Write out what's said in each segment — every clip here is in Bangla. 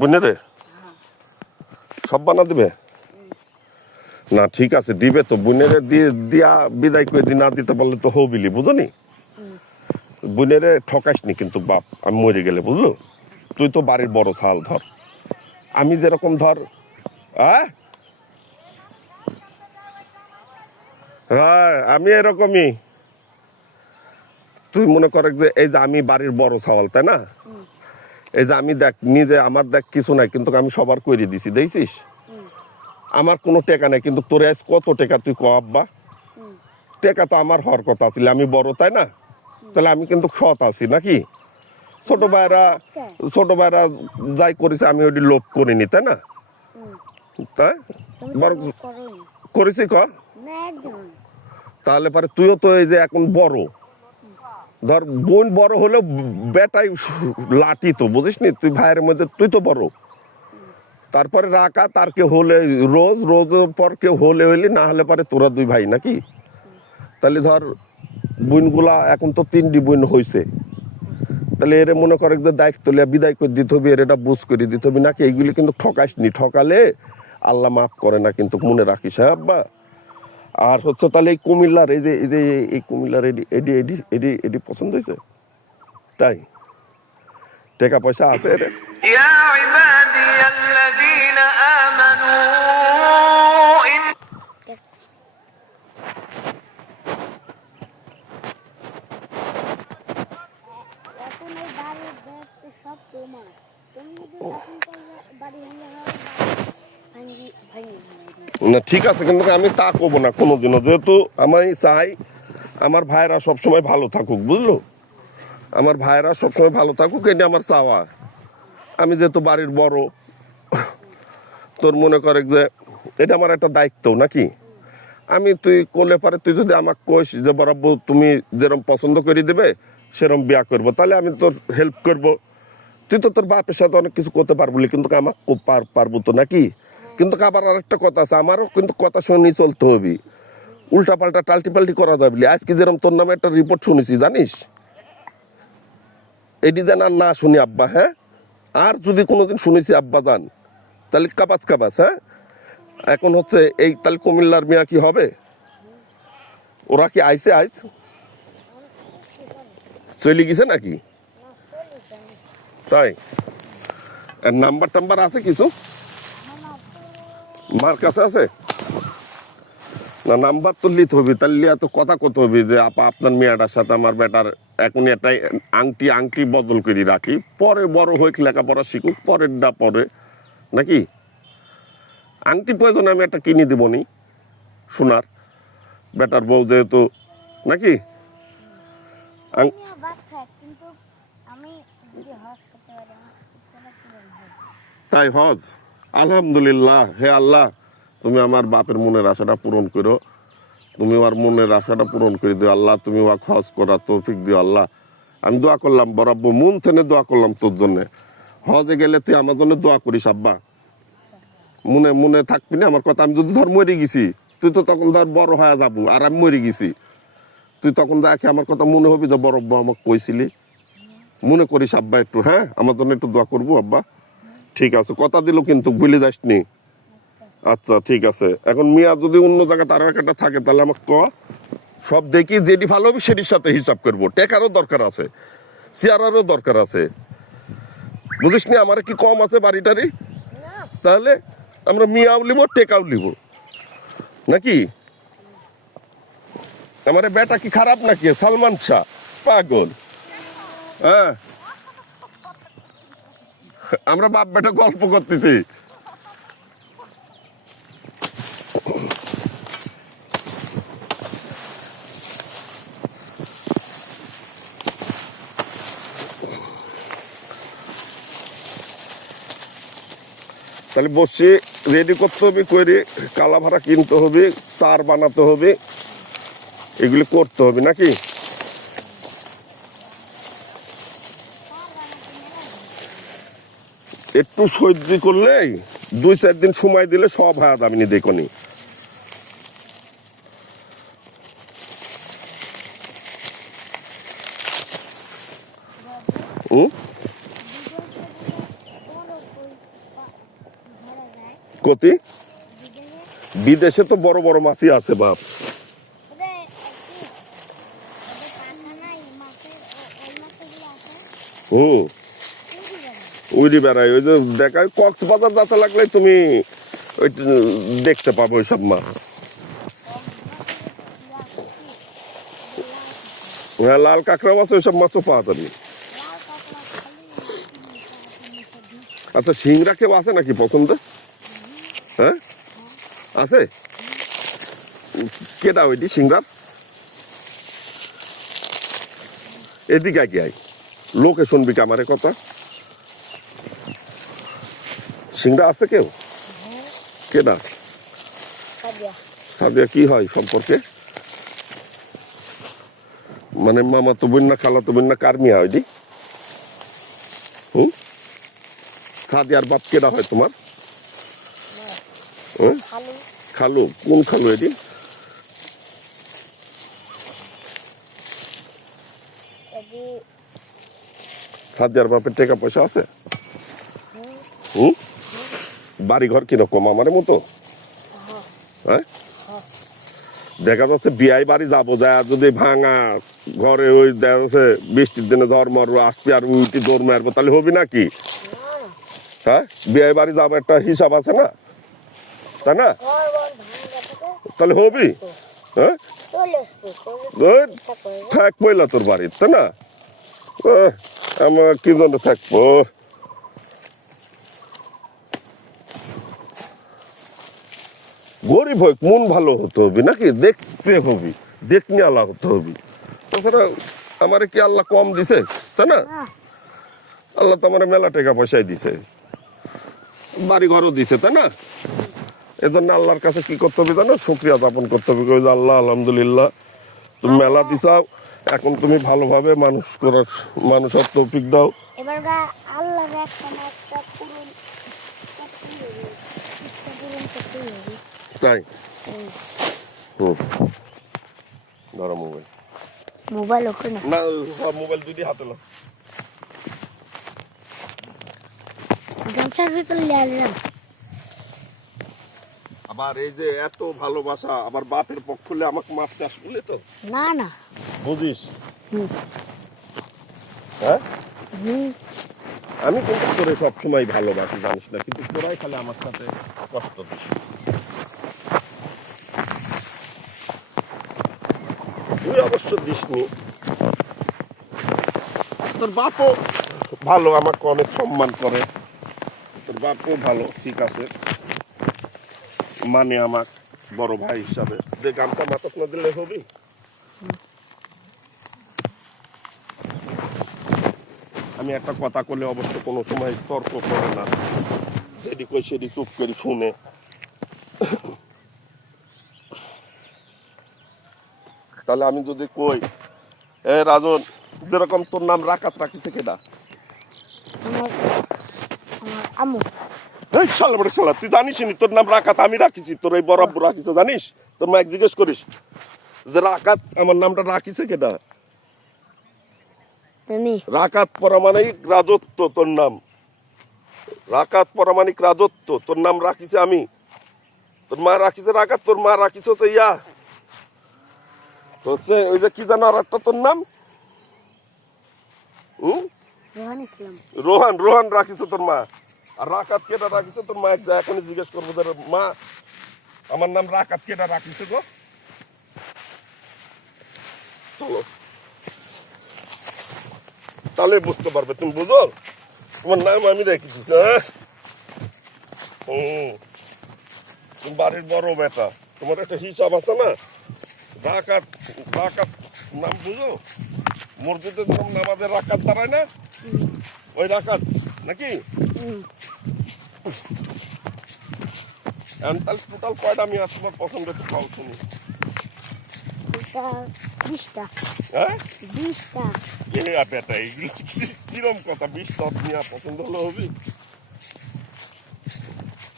বোনেরে সব বানা দিবে না? ঠিক আছে, দিবে তো। বোনেরে দিয়ে দিয়া বিদায় করে না দিতে পারলে তো হবিলি, বুঝলি? বোনেরে ঠকাসনি কিন্তু বাপ, আমি মরে গেলে, বুঝলো? তুই তো বাড়ির বড় থাল, ধর আমি যেরকম ধর। হ্যাঁ, আমি এরকমই। তুই মনে কর যে এই যে আমি বাড়ির বড় ছাওয়াল, তাই না? এই যে আমি দেখ নিজে, আমার দেখ কিছু নাই, কিন্তু আমি সবার কইরে দিছি, দেখছিস? আমার কোনো টেকা নাই, কিন্তু তোর আজ কত টেকা তুই ক আব্বা? টেকা তো আমার হওয়ার কথা ছিল, আমি বড়, তাই না? তাহলে আমি কিন্তু সৎ আছি নাকি? ছোট ভাইরা যাই করেছে আমি ওইটি লোভ করিনি, তাই না? তাই বড় করেছি ক। তাহলে পরে তুইও তো এই যে এখন বড়, ধর বোন বড় হলেও বেটাই লাঠি, তো বুঝিস নি? তুই ভাইয়ের মধ্যে তুই তো বড়। তারপরে রাখা তার কেউ হলে রোজ পর কেউ হইলি, না হলে পরে তোরা দুই ভাই নাকি? তাহলে ধর বোনগুলা এখন তো 3টি বোন হয়েছে, তাহলে এর মনে করে যে দায়িত্ব লিয়া বিদায় করে দিতে হবে, এর এটা বুঝ করে দিতে হবে নাকি? এইগুলি কিন্তু ঠকাসনি, ঠকালে আল্লাহ মাফ করে না, কিন্তু মনে রাখিস, হ্যাঁ আব্বা? আর হচ্ছে তাহলে এই কুমিল্লার এই কুমিল্লার এডি পছন্দ হয়েছে? তাই টাকা পয়সা আছে রে? না ঠিক আছে, কিন্তু আমি তা করবো না কোনোদিনও, যেহেতু আমি চাই আমার ভাইয়েরা সবসময় ভালো থাকুক, বুঝলো? আমার ভাইয়েরা সবসময় ভালো থাকুক, এটা আমার চাওয়া। আমি যেহেতু বাড়ির বড়, তোর মনে করে যে এটা আমার একটা দায়িত্ব নাকি? আমি তুই করলে পারে, তুই যদি আমাকে কইস যে বরাবর তুমি যেরকম পছন্দ করে দেবে সেরকম বিয়া করবো, তাহলে আমি তোর হেল্প করব। তুই তো তোর বাপের সাথে অনেক কিছু করতে পারবি, কিন্তু আমাকে পারবো তো নাকি? কিন্তু আবার আরেকটা কথা আছে, আমারও কিন্তু কথা শুনি চলতে হবে। উল্টা পাল্টা টাল্টি পাল্টি করা যাবে। আজকে যেরকম তোর নামে একটা রিপোর্ট শুনেছি, জানিস? এটি যেন আর না শুনি আব্বা, হ্যাঁ? আর যদি কোনোদিন শুনেছি আব্বা যান, তাহলে কাবাস, হ্যাঁ? এখন হচ্ছে এই তাহলে কুমিল্লার মিয়া কি হবে? ওরা কি আইছে চলে গেছে নাকি? তাই নাম্বার টাম্বার আছে কিছু? মার কাছে আছে না? নাম্বার তো লিতে হবে, তাহলে তো কথা কত হবে যে আপা আপনার মেয়েটার সাথে আমার বেটার এখনই একটাই আংটি বদল করে রাখি, পরে বড় হয়ে লেখাপড়া শিখুক, পরেরটা পরে নাকি? আংটি প্রয়োজনে আমি একটা কিনে দেবনি সোনার, বেটার বউ যেহেতু, নাকি? তাই হজ, আলহামদুলিল্লাহ। হে আল্লাহ, তুমি আমার বাপের মনের আশাটা পূরণ করো, তুমি আমার মনের আশাটা পূরণ করে দিও আল্লাহ, তুমি ওয়া হজ করার তৌফিক দিও আল্লাহ। আমি দোয়া করলাম, বরাবর মন থেকে দোয়া করলাম তোর জন্য। হজে গেলে তুই আমার জন্য দোয়া করিস আব্বা, মনে থাকবি না আমার কথা? আমি যদি ধর মরে গেছি, তুই তো তখন ধর বড় হয়ে যাবো, আর আমি মরে গেছি, তুই তখন দেখে আমার কথা মনে হবি যে বড় আব্বা আমাকে কইছিলি। মনে করিস আব্বা একটু, হ্যাঁ? আমার জন্য একটু দোয়া করবো আব্বা। ঠিক আছে, কথা দিল কিন্তু ভুলে যাসনি। আচ্ছা ঠিক আছে। এখন মিয়া যদি অন্য জায়গায় তার একটা থাকে, তাহলে আমাকে ক, সব দেখি যেটি ভালো হবে সেটির সাথে হিসাব করবো। টেকারও দরকার আছে, চেয়ারারও দরকার আছে, বুঝিস নি? আমার কি কম আছে বাড়িটারি? তাহলে আমরা মিয়াও লিব, টেকাও লিব নাকি? আমার বেটা কি খারাপ নাকি? সালমান শাহ পাগল, হ্যাঁ? আমরা বাপ বেটা গল্প করতেছি। তাহলে বসে রেডি করতে হবে, করে কালা ভাড়া কিনতে হবে, তার বানাতে হবে, এগুলি করতে হবে নাকি? একটু সহ্য করলেই 2-4 দিন সময় দিলে সব হয়ে যাবে নি, দেখনি? কতি বিদেশে তো বড় বড় মাছই আছে বাপ। হুম, উইডি বেড়াই ওই যে দেখায় কক্সবাজার যাতে লাগলে তুমি ওই দেখতে পাবো ওইসব মাছ। হ্যাঁ, লাল কাঁকড়া মাছ ওইসব মাছও পাওয়া যাবে। আচ্ছা, সিংড়া কেউ আছে নাকি পছন্দ? হ্যাঁ আছে। কেডা ওইটি সিংড়ার? এদিকে কি আই লোকে শুনবি কি আমারে কথা? সিংড়া আছে কেউ? কেডা? সাদিয়া কি হয় সম্পর্কে? মানে মামা তো বোন না খালা তো বোন না কার মিয়া ওইটি? সাদিয়ার বাপ কেডা হয় তোমার? খালু? কোন খালু এটি? সাদিয়ার বাপের টাকা পয়সা আছে? বাড়ি ঘর কিরকম আমার মতো? হ্যাঁ, দেখা যাচ্ছে বিয়াই বাড়ি যাবো যায়, আর যদি ভাঙা ঘরে ওই দেখা যাচ্ছে বৃষ্টির দিনে ঝড় মরবো আসবি আর উইটি দৌড় মারবো, তাহলে হবি নাকি? হ্যাঁ, বিয়াই বাড়ি যাবো একটা হিসাব আছে না, তাই না? তাহলে হবি? হ্যাঁ, থাক পয়লা তোর বাড়ি, তাই না? আমার কি জন্য থাকবো? গরিব হোক মন ভালো হতে হবে নাকি? দেখতে হবি, দেখনি আল্লাহ হতে হবি। তাছাড়া আমার কি আল্লাহ কম দিছে, তাই না? আল্লাহ তো আমার মেলা টাকা পয়সাই দিছে, বাড়ি ঘরও দিছে, তাই না? এজন্য আল্লাহর কাছে কি করতে হবে জানো? শুকরিয়া যাপন করতে হবে। আল্লাহ আলহামদুলিল্লাহ তুমি মেলা দিছাও, এখন তুমি ভালোভাবে মানুষ করার মানুষের তৌফিক দাও। তাই ধরো মোবাইল না, সব মোবাইল দুইটি হাতে লো। আবার এই যে এত ভালোবাসা, আবার বাপের পক্ষ হলে আমাকে মাছ চাষ করলে তো না না বুঝিস। হ্যাঁ, আমি কিন্তু তোরে সবসময় ভালোবাসি জানিস না, কিন্তু তোরাই খালি আমার সাথে কষ্ট দিস। তুই অবশ্য দিসনি, তোর বাপও ভালো, আমাকে অনেক সম্মান করে, তোর বাপও ভালো, ঠিক আছে, মানে আমাকে বড় ভাই হিসাবে। যে গামছা মাথাত না দিলে হবি? আমি একটা কথা করলে অবশ্য কোনো সময় তর্ক করে না, সেটি কই সেটি চুপ করে শুনে। তাহলে আমি যদি কই এ রাজন, যেরকম তোর নাম রাকাত রাখিছে কেডা? তুই জানিস নি তোর নাম রাকাত আমি রাখিছি? তোর এই বরাবর রাখিছে জানিস? তোর মা এক জিজ্ঞেস করিস যে রাকাত আমার নামটা রাখিছে কেডা? রাকাত পরামানিক রাজত্ব তোর নাম, রাকাত পরামানিক রাজত্ব তোর নাম রাখিছে আমি। তোর মা রাখিছে রাকাত, তোর মা রাখিছে হচ্ছে ইয়া হচ্ছে ওই যে কি জানো আর একটা তোর নাম রোহান। রোহান রাখিছে তোর মা। আর রাকাত কেটা রাখিছে তোর মা? এখনই জিজ্ঞেস করবো যে মা আমার নাম রাকাত কেটা রাখিছে গো? চলো, তাহলে বুঝতে পারবে। তুমি বুঝো তোমার নাম আমি রেখেছি। হ্যাঁ, তুমি বাড়ির বড় বেটা, তোমার একটা হিসাব আছে না? রাকাত রাকাত নাম বুঝো? মসজিদে যেরকম নামাজের রাকাত দাঁড়ায় না, ওই রাকাত নাকি? তাহলে টোটাল কয়টা আমি আর তোমার পছন্দ একটু খাও শুনি। 20টা। হ্যাঁ, 20টা। কিরম কথা? 20টা নিয়ে পছন্দ হলো হবি?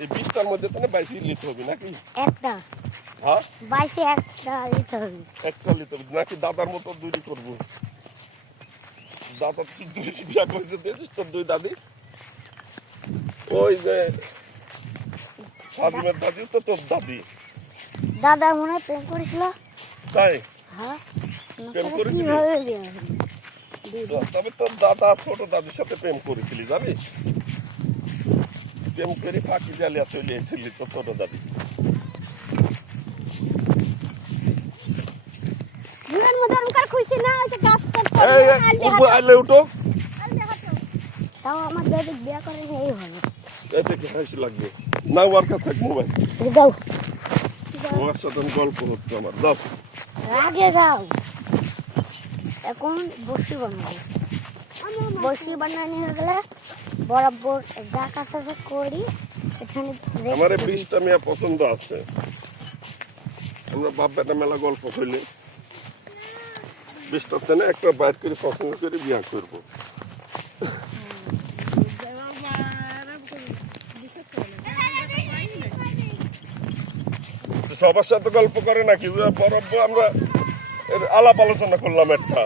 এই 20টার মধ্যে তো 22 লিতে হবে নাকি? একটা। হ্যাঁ, 22 একটা লিতে হবে। একটা লিতে হবে নাকি? দাদার মতো দুইটি করবো। দাদা দুই বিয়া করেছে, দেখছিস তোর দুই দাদি? ওই যে ফাজিমের দাদি তো তোর দাদি। দাদা মনে হয় প্রেম করেছিল। তাই হ্যাঁ প্রেম করেছিলি? কিভাবে বিয়ে হলো? তবে তোর দাদা ছোট দাদির সাথে প্রেম করেছিলি জানিস? প্রেম করে ফাঁকি জ্বালিয়া চলে এসেছিলি তো ছোট দাদি। দুজন মধ্যে অঙ্কার খুশি না ওই যে গাছটা এই আইলে উঠো। তাও আমার দাদি বিয়ে করে এই হলো। এতে কি হাসি লাগবে না? ওর কাছে থাক মোবাইল, যাও ওর সাথে গল্প হচ্ছে আমার। যাও আগে যাও। এখন বসি বানাবো। বসি বানানি হয়ে গেলে বরাবর যা কাজ আছে করি এখানে আমার এই 20টা মেয়ে পছন্দ আছে। আমরা বাপ বেটা মেলা গল্প করলে 20টার থেকে একটা বাইর করে পছন্দ করে বিয়া করব। সবার সাথে গল্প করে নাকি? বরাবর আমরা এর আলাপ আলোচনা করলাম একটা।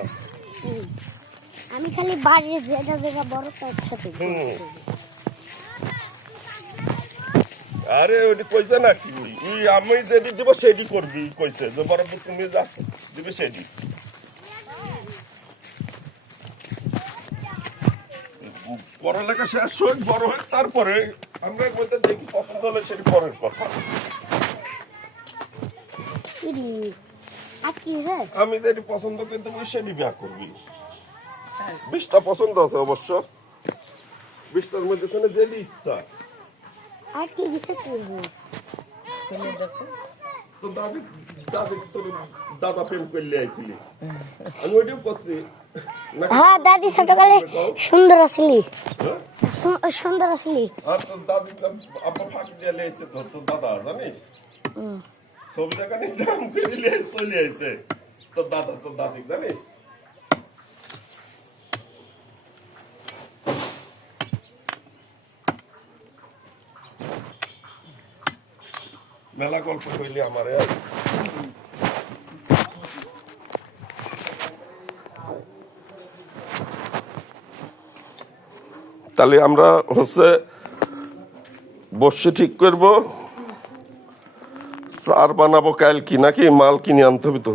আমি খালি বাড়ির যেটা যেটা বড় তার সাথে আরে ওটি কইছে নাকি? আমি যেটি দিব সেটি করবি কইছে, যে বরাবর তুমি যা দিবে সেটি। পড়ালেখা শেষ হোক, বড় হোক, তারপরে আমরা মধ্যে দেখি পছন্দ হলে সেটি পরের কথা। আর কি রে আমি যেটি পছন্দ করতে বলি সেটি বিয়া করবি। 20টা পছন্দ আছে অবশ্য, 20টার মধ্যে কোনো যেটি ইচ্ছা। আর কি বিষয় করবো? তো দাদি দাদি তোর দাদা প্রেম করলে আইছিলি, আমি ওইটাও করছি। হ্যাঁ দাদি ছোটকালে সুন্দর আসলি, হ্যাঁ? সুন্দর আসলি। আর তোর দাদি আব্বা ফাঁকি দিয়ে লেগেছে তোর দাদা জানিস? ছবি দেখা নিয়ে দাম করে চলে আইছে তোর দাদা তোর দাদি জানিস? মেলা গল্প কইলি আমারে। তাহলে আমরা হচ্ছে বসে ঠিক করবো, চার বানাবো কাল কি নাকি মাল কিনে আনতে হবে তো।